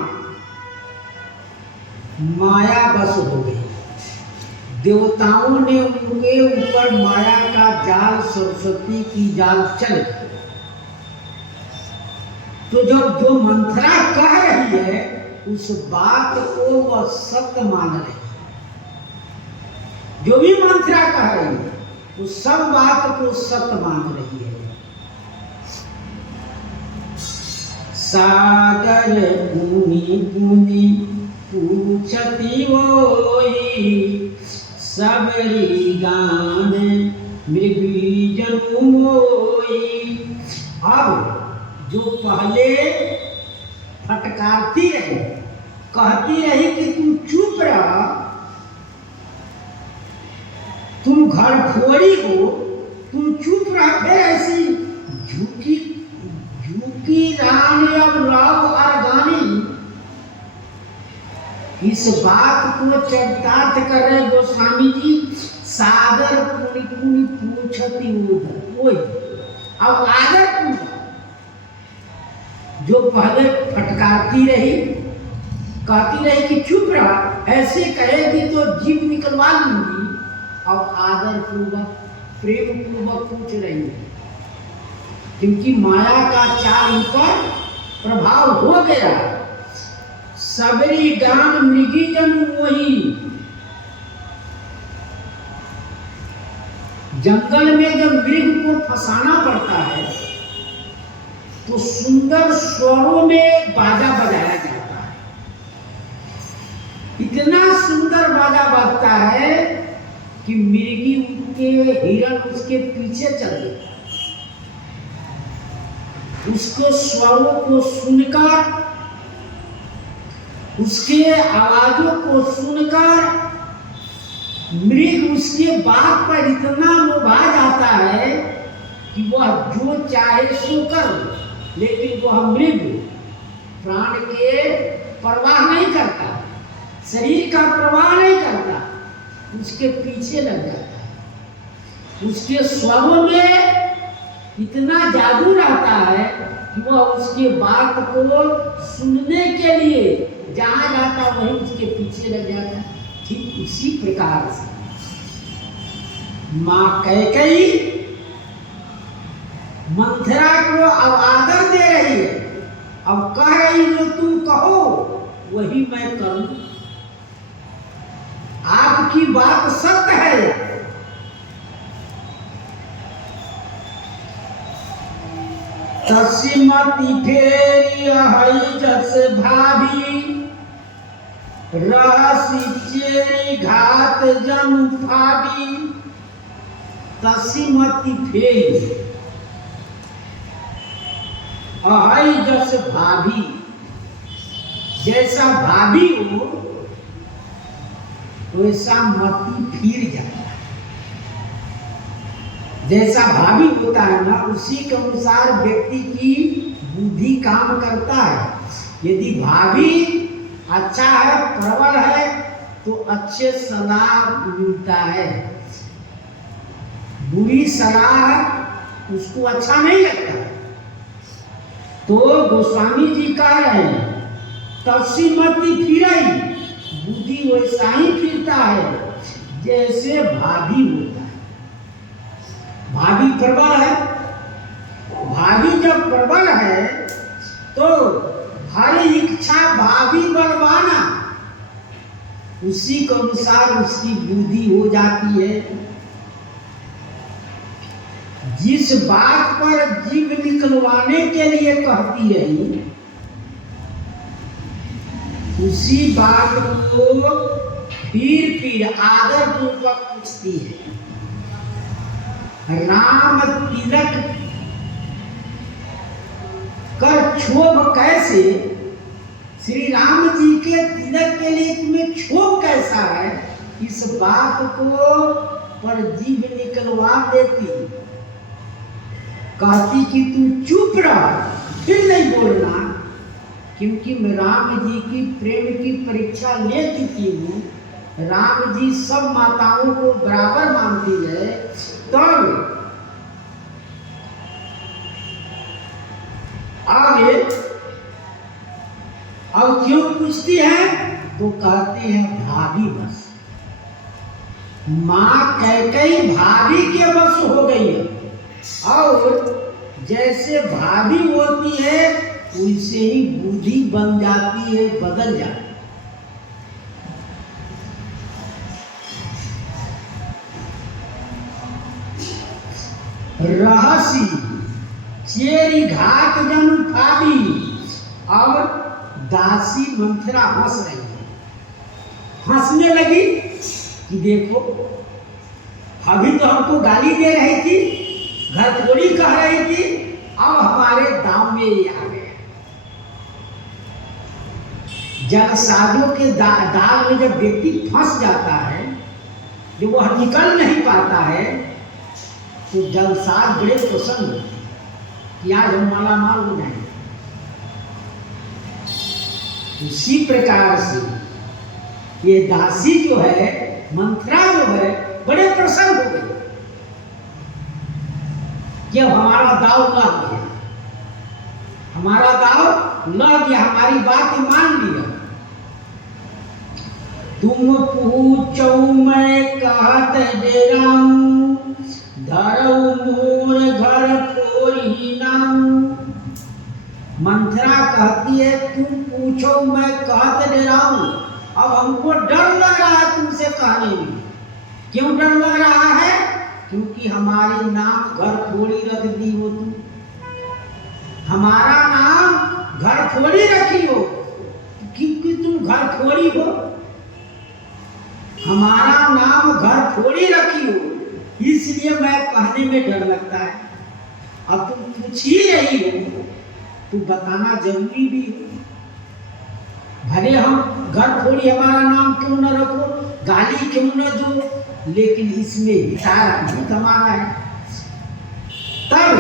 माया बस हो गई। देवताओं ने उनके ऊपर माया का जाल, सरस्वती की जाल चल गई। तो जब जो मंथरा कह रही है उस बात को वह सत्य मान रही है। जो भी मंथरा कह रही है उस सब बात को सत्य मान रही है। सागर पुनि पुनि पूछती होई, सबरी गान मृगी जनु मोई। अब जो पहले फटकारती रही, कहती रही कि तुम चुप रहो, तुम घर खोरी हो, तुम चुप रह, फिर ऐसी झुकी झुकी रानी अब राव अरगानी। इस बात को चरितार्थ कर रहे गोस्वामी जी। सागर पुनि पुनि पूछती वही अब आगर पूछा। जो पहले फटकारती रही, कहती रही कि चुप रहा, ऐसे कहेगी तो जीभ निकलवा लूंगी, अब आदर पूर्वक प्रेम पूर्वक पूछ रही है, क्योंकि माया का चाल पर प्रभाव हो गया। सबरी गान मृगी जनु मोही। जंगल में जब मृग को फंसाना पड़ता है तो सुंदर स्वरों में बाजा बजाया जाता है। इतना सुंदर बाजा बजता है कि मृगी उसके हिरण उसके पीछे चल गए। उसको स्वरों को सुनकर, उसके आवाजों को सुनकर मृग उसके बात पर इतना लोभा जाता है कि वह जो चाहे सो कर, लेकिन वह मृग प्राण के परवाह नहीं करता, शरीर का परवाह नहीं करता, उसके पीछे लग जाता है। उसके स्वरों में इतना जादू रहता है कि वह उसके बात को सुनने के लिए जहाँ जाता वहीं उसके पीछे लग जाता है। ठीक उसी प्रकार से मां कैकेयी मंथरा को अब आदर दे रही है, अब कह रही जो तुम कहो वही मैं करूं। आपकी बात सत्य है। तस्मति फेरी हई जस भाभी, रहसी चेरी घात जम फाबी। तस्मति फेरी अहई जस भाभी, जैसा भाभी हो वैसा मति फिर जाता है। जैसा भावी होता है ना, उसी के अनुसार व्यक्ति की बुद्धि काम करता है। यदि भावी अच्छा है, प्रबल है, तो अच्छे सलाह मिलता है। बुरी सलाह उसको अच्छा नहीं लगता। तो गोस्वामी जी कह रहे हैं तस्मति फिरई, बुद्धि वैसा ही फिरता है जैसे भाभी होता है। भाभी प्रबल है, भाभी जब प्रबल है तो हर इच्छा भाभी बलवाना, उसी के अनुसार उसकी बुद्धि हो जाती है। जिस बात पर जीभ निकलवाने के लिए कहती है उसी बात को फिर आदर पूर्वक पूछती है। राम तिलक कर क्षोभ कैसे, श्री राम जी के तिलक के लिए तुम्हें क्षोभ कैसा है, इस बात को पर जीभ निकलवा देती, कहती कि तू चुप रह, फिर नहीं बोलना, क्योंकि मैं राम जी की प्रेम की परीक्षा ले चुकी हूँ। राम जी सब माताओं को बराबर मानती है। तब आगे अब क्यों पूछती है, तो कहते हैं भाभी बस, माँ कैकेयी भाभी के बस हो गई है, और जैसे भाभी होती है वैसे ही बुद्धि बन जाती है, बदल जाती है। रहसी चेरी घाट जन फाड़ी, और दासी मंथरा हंस रही है, हंसने लगी कि देखो अभी तो हमको गाली दे रही थी, घर थोड़ी कह रही थी, अब हमारे दाम में ये आ गया। जलसाजों के दाल में जब व्यक्ति फंस जाता है, जब वह निकल नहीं पाता है, तो जलसाज बड़े प्रसन्न होते हैं कि आज हम मालामाल हो जाएंगे। उसी प्रकार से ये दासी जो है, मंथरा जो है, बड़े प्रसन्न हो गई कि अब हमारा दाव लग गया, हमारा दाव लग गया, हमारी बात मान लिया। तुम पूछो मैं कहत डेराऊं, धरऊ मोर घर कोई नाऊं। मंथरा कहती है तुम पूछो मैं कहत डेराऊं, अब हमको डर लग रहा है तुमसे कहने में। क्यों डर लग रहा है? क्योंकि हमारे नाम घर थोड़ी रख दी हो तुम, हमारा नाम घर थोड़ी रखी हो, क्योंकि तुम घर थोड़ी हो, हमारा नाम घर थोड़ी रखी हो, इसलिए मैं कहने में डर लगता है। अब तुम पूछ ही रही हो तो बताना जरूरी भी हो। भले हम घर थोड़ी हमारा नाम क्यों न रखो, गाली क्यों न दो, लेकिन इसमें हिसाब नहीं कमाना है। तब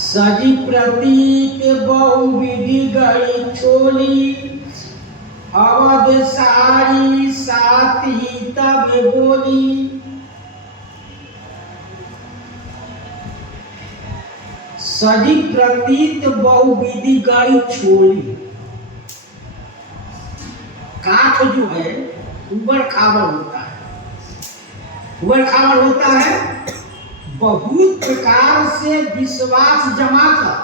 सजी प्रतीत बहुविधि गई छोली, अवध सारी साथी तब बोली। सजी प्रतीत बहुविधि गई छोली, काठ जो है उबड़ खाबड़ होता है, उबड़ खाबड़ होता है, बहुत प्रकार से विश्वास जमा कर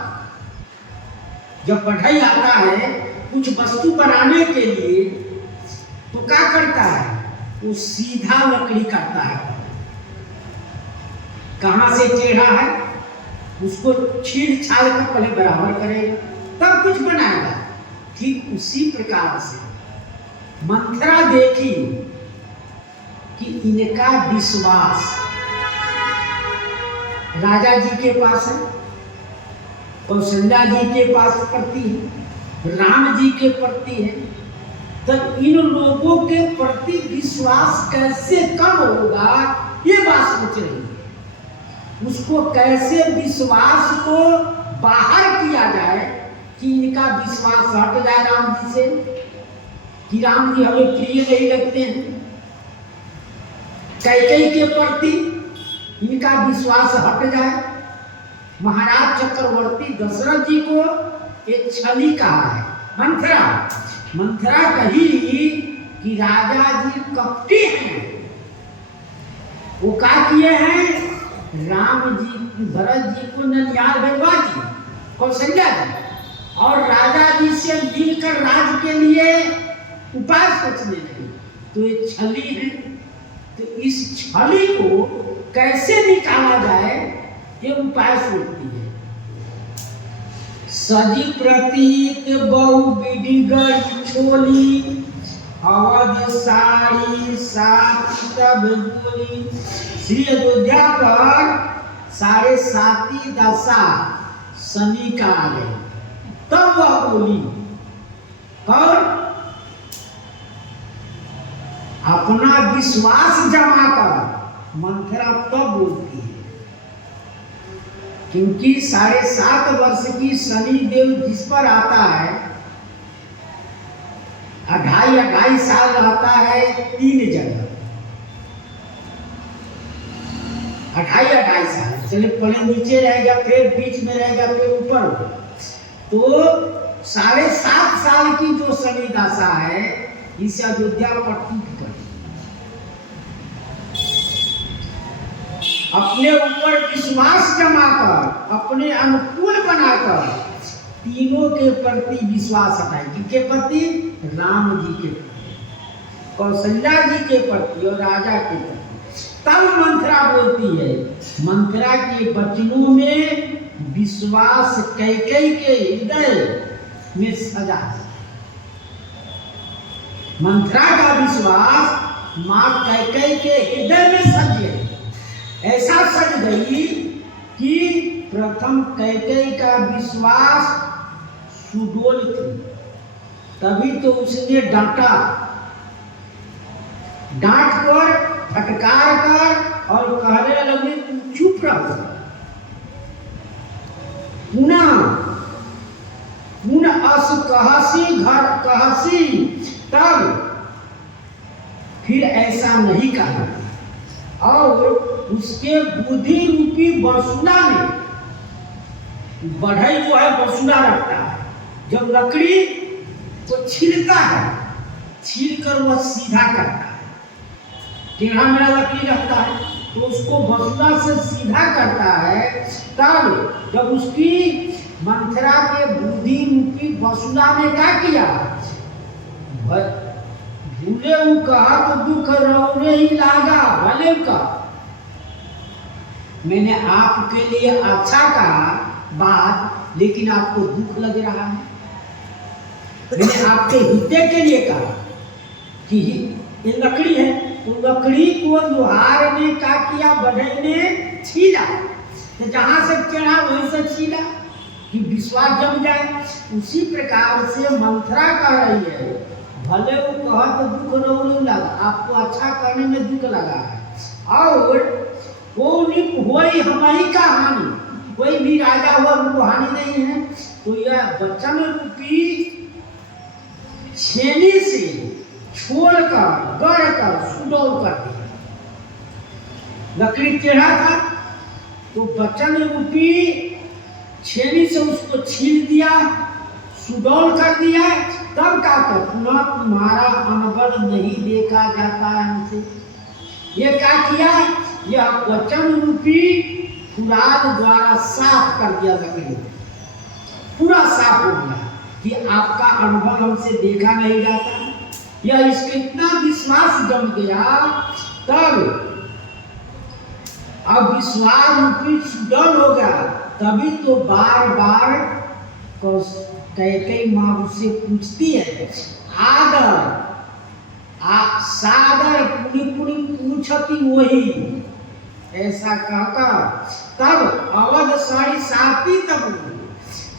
जब बढ़ई आता है कुछ वस्तु बनाने के लिए, तो क्या करता है, वो सीधा लकड़ी काटता है, कहां से टेढ़ा है उसको छीड़ छाड़ कर पहले बराबर करेगा, तब कुछ बनाएगा। ठीक उसी प्रकार से मंथरा देखी कि इनका विश्वास राजा जी के पास है, कौशल्या जी के पास प्रति है, राम जी के प्रति है, तब इन लोगों के प्रति विश्वास कैसे कम होगा, ये बात सोच रही है। उसको कैसे विश्वास को बाहर किया जाए कि इनका विश्वास हट जाए राम जी से, कि राम जी हमें प्रिय नहीं लगते हैं। कैकेयी के प्रति इनका विश्वास हट जाए। महाराज चक्रवर्ती दशरथ जी को एक छली कहा है, मंथरा, मंथरा कही कि राजा जी कपटी हैं। वो क्या किए हैं, राम जी भरत जी को ननिहाल भिजवा दिए, कौशल्या जी, और राजा जी से मिलकर राज के लिए उपाय सोचने लगे। तो ये छली है, तो इस छली को कैसे निकाला जाए ये उपाय सोचती है। सजी प्रतीत बहुविधि गई छोली, अवध सारी साथ तब बोली। श्री अयोध्या पर 7.5 दशा शनि का आ गई, तब वह बोली और अपना विश्वास जमा कर मंथरा तब बोलती है, क्योंकि 7.5 वर्ष की शनि देव जिस पर आता है, 2.5 साल रहता है 3 जगह, 2.5 साल, चलिए पहले नीचे रहेगा, फिर बीच में रहेगा, फिर ऊपर, तो 7.5 साल की जो शनि दशा है, इसे अयोध्या पट्टी पर अपने ऊपर विश्वास जमा कर, अपने अनुकूल बनाकर तीनों के प्रति विश्वास हटाएगी। के प्रति? राम जी के प्रति, कौशल्या जी के प्रति और राजा के प्रति। तब मंथरा बोलती है, मंथरा के वचनों में विश्वास कैकेयी के हृदय में सजा। मंथरा का विश्वास मां कैकेयी के हृदय में सज गई, ऐसा सज गई कि प्रथम कैकेयी का विश्वास सुडोल थी, तभी तो उसने डांटा, डांट कर, फटकार कर और कहने लगी तुम चुप रहो। पुनः अस कहसी घर कहसी, तब फिर ऐसा नहीं कहा, और उसके बुद्धि रूपी बसुला में, बढ़ई जो है बसुला रखता है, जब लकड़ी को छीलता है, छील कर वह सीधा करता है, टेढ़ा मेढ़ा लकड़ी रखता है तो उसको बसुला से सीधा करता है। तब जब उसकी मंथरा के बुद्धि रूपी बसुला ने क्या किया, भूले कहा तो दुख रौने ही लागा, भले का मैंने आपके लिए अच्छा कहा बात, लेकिन आपको दुख लग रहा है। मैंने आपके हिस्से के लिए कहा कि ये लकड़ी है, तो लकड़ी को लोहार ने क्या किया, बढ़ई ने छीला, तो जहां से चढ़ा वहीं से छीला कि विश्वास जम जाए। उसी प्रकार से मंथरा कह रही है, भले वो कहा तो दुख नहीं लगा, आपको अच्छा करने में दुख लगा है, और वो वही हमारी का हानि, कोई भी राजा हुआ उनको हानि नहीं है। तो यह वचन रूपी छेनी से छोड़कर गढ़कर सुडौल कर दिया। लकड़ी टेढ़ा था तो वचन रूपी छेनी से उसको छील दिया, सुडौल कर दिया। तब क्या कर, पुनः तुम्हारा अनबल नहीं देखा जाता है हमसे। ये क्या किया, यह वचन रूपी फुराद द्वारा साफ कर दिया, लकड़ी पूरा साफ हो गया कि आपका अनुभव हमसे देखा नहीं जाता। यह इसके इतना विश्वास जम गया, तब अब विश्वास रूपी सुडौल हो गया। तभी तो बार बार कैकेयी माँ उससे पूछती है, आदर सादर पुनी पुनी पूछती वही, ऐसा कहकर तब अवध 7.5 तक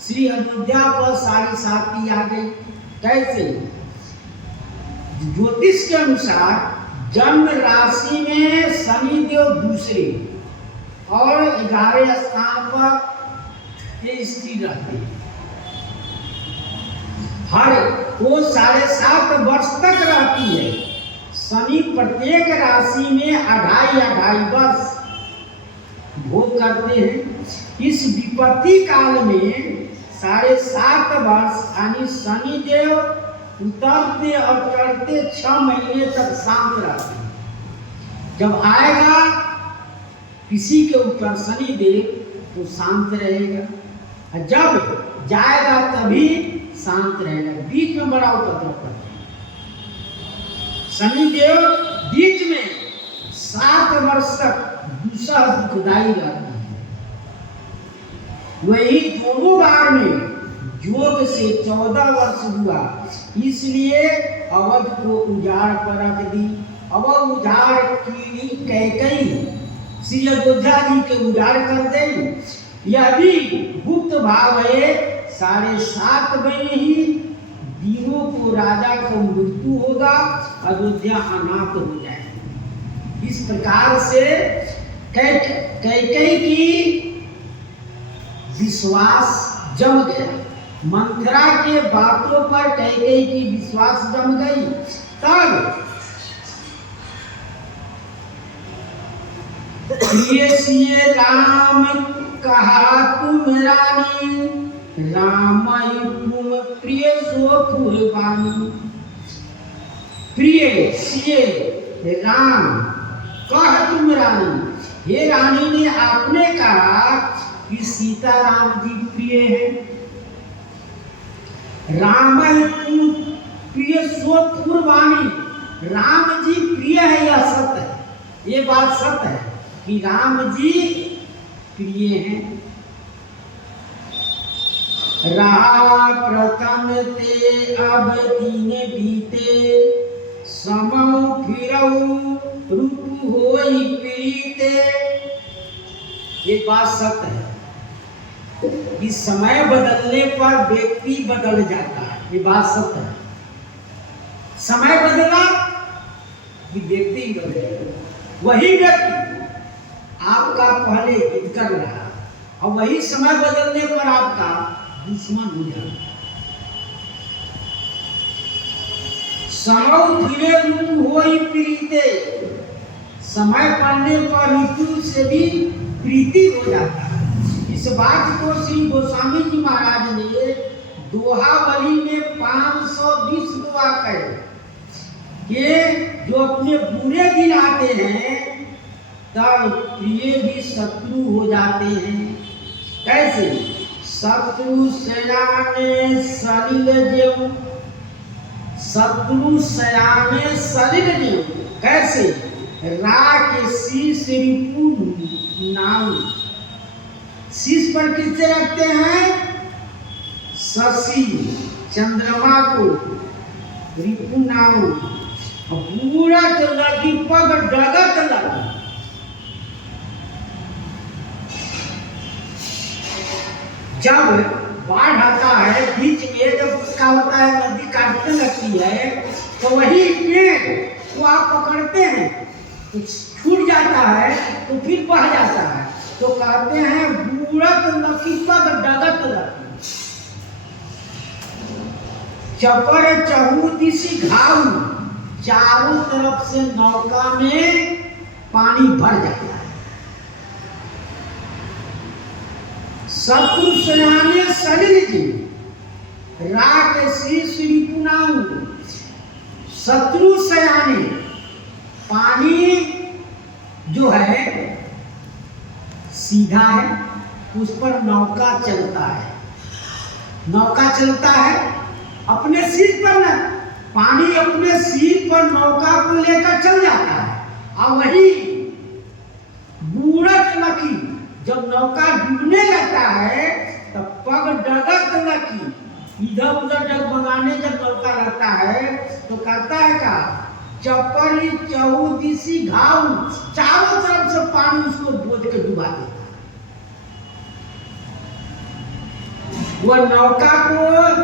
श्री अयोध्या पर 7.5 आ गई। कैसे? ज्योतिष के अनुसार जन्म राशि में शनि देव दूसरे और 11 स्थान पर स्थिर रहते हैं। हर वो 7.5 वर्ष तक रहती है। शनि प्रत्येक राशि में 2.5 वर्ष भोग करते हैं। इस विपत्ति काल में 7.5 वर्ष यानी शनि देव उतरते और चढ़ते 6 महीने तक शांत रहते हैं। जब आएगा किसी के ऊपर शनि देव तो शांत रहेगा, और जब जाएगा तभी शांत रहेगा। बीच में बड़ा उपद्रव करते हैं। शनि देव बीच में 7 वर्ष तक दूसरा दुखदाई रहता है। वही दोनों बार में योग से 14 वर्ष हुआ, इसलिए अवध को उजाड़ पर रख दी। अवध उजाड़ की कैकेयी श्री अयोध्या जी के उजाड़ कर दे। यह भी गुप्त भाव है, 7.5 में ही दिनों को राजा का मृत्यु होगा, अयोध्या अनाथ हो जाएगी। इस प्रकार से कैकेयी की विश्वास जम गया। मंथरा के बातों पर कैकेयी की विश्वास जम गई। तब प्रिय सिए राम कहा तुम रानी, राम तुम प्रिय सो कुर्बानी। प्रिय सिए राम कह तुम रानी, हे रानी ने आपने कहा कि सीताराम जी प्रिय है। राम तुम प्रिय सो कुर्बानी, राम जी प्रिय है, यह सत्य है, ये बात सत्य है कि राम जी प्रिय हैं। रहा प्रथम ते अब दीन बीते, समौ फिरऊ रूप होई प्रीते। ये बात सत्य है कि समय बदलने पर व्यक्ति बदल जाता है, ये बात सत्य है। समय बदला कि व्यक्ति बदल, वही व्यक्ति आपका पहले हित कर रहा और वही समय बदलने पर आपका दुश्मन हो जाता। समौ फिरे ऋतु होई प्रीते, समय पड़ने पर ऋतु से भी प्रीति हो जाता है। इस बात को श्री गोस्वामी जी महाराज ने दोहावली में 520 दुआ कहे। ये जो अपने बुरे दिन आते हैं तब प्रिय भी शत्रु हो जाते हैं। कैसे? शत्रु सयाने सलिल जेऊ, शत्रु सयाने सलिल जेऊ। कैसे? राके शीश रिपु नाऊ, शीश पर किससे रखते हैं? शशि चंद्रमा को, रिपु नाऊ, बूढ़त लगी पग डगत लगी। जब बाढ़ आता है बीच में, जब क्या होता है, नदी काटने लगती है तो वही पेड़ को आप पकड़ते हैं तो छूट जाता है तो फिर बह जाता है, तो कहते हैं बूढ़त लकी पग डगत लगी। चपर चहु दिशि घाव, चारों तरफ से नौका में पानी भर जाता है। शत्रु सयाने सलिल जी, राक शीश रिपुनाऊ। शत्रु सयाने, पानी जो है सीधा है, उस पर नौका चलता है। नौका चलता है अपने सीट पर न, पानी अपने सीट पर नौका को लेकर चल जाता है। और वही बूढ़त लकी, जब नौका डूबने लगता है तब पग डगत लकी, इधर उधर डगमगाने जब नौका लगता है तो करता है का चपरी चहुदिशी घाव, चारों तरफ से पानी उसको बोझ के डुबा देता है। वह नौका को,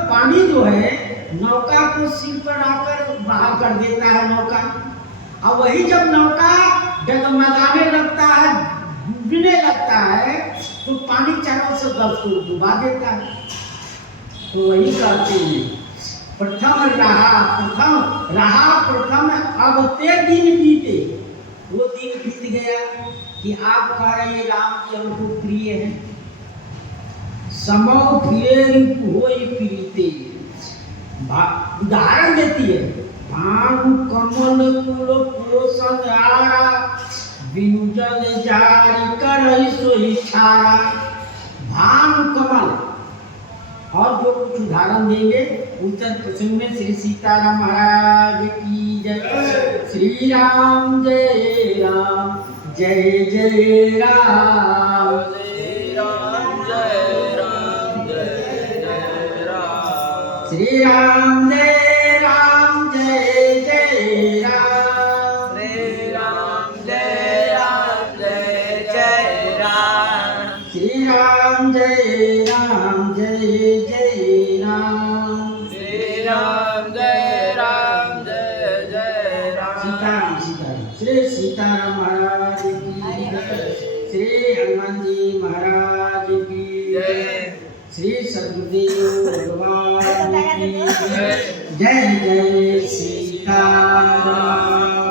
पानी जो है नौका को सिर पर आकर बाहर कर देता है नौका। और वही जब नौका डगमगाने लगता है, डूबने लगता है, तो पानी चारों से दस को डुबा देता है। तो वही कहते हैं प्रथम प्रथम अब ते दिन बीते। वो दिन बीत गया कि आप कह रहे हैं राम जी हमको प्रिय है। समौ फिरे होई प्रीते, उदाहरण देती है। भानु कमल कुल पोषण आरा, बिनु जल जारी कर सोई छारा। भानु कमल, और जो कुछ उदाहरण देंगे उत्तर प्रसंग में। श्री सीताराम महाराज की जय। श्री राम जय राम, जय जय राम, जय राम जय राम, जय जय राम। श्री राम जय राम, जय जय राम, श्री राम जय राम, जय जय जय राम। श्री राम जय राम जय जय राम। सीताराम सीताराम। श्री सीताराम महाराज की जय। श्री हनुमान जी महाराज की जय। श्री सदगुरुदेव भगवान की जय। जय जय सीताराम।